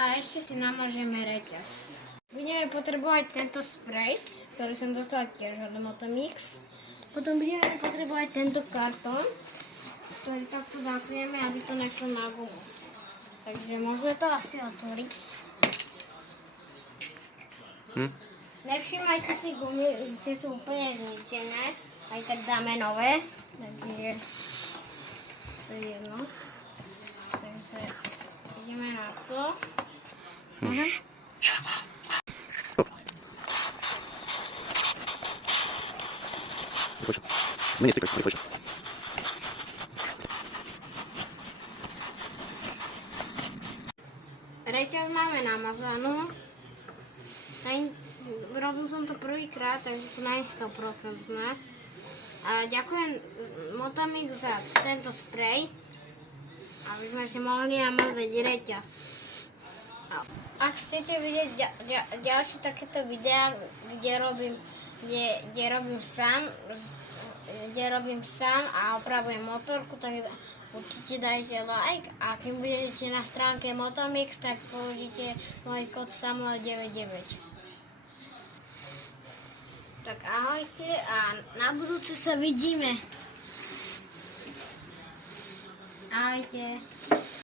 A ešte si namažeme reťaz. Budeme potrebovať tento sprej, ktorý som dostala tiež od Motomix. Potom budeme potrebovať tento kartón, ktorý takto zakrieme, aby to nešlo na gumu. Takže môžeme to asi otvoriť. Nevšimajte si gumy, tie sú úplne zničené. Aj tak dáme nové. Takže to je jedno. Takže ideme na to. Reťaz máme namazanú. Robil som to prvýkrát, takže to nie je 100%. A ďakujem Motomix za tento sprej, aby sme si mohli namazať reťaz. Ak chcete vidieť ďalšie takéto videá, kde robím sám a opravujem motorku, tak určite dajte like. A keď budete na stránke Motomix, tak použite môj kód Samuel99. Tak ahojte a na budúce sa vidíme. Ahojte.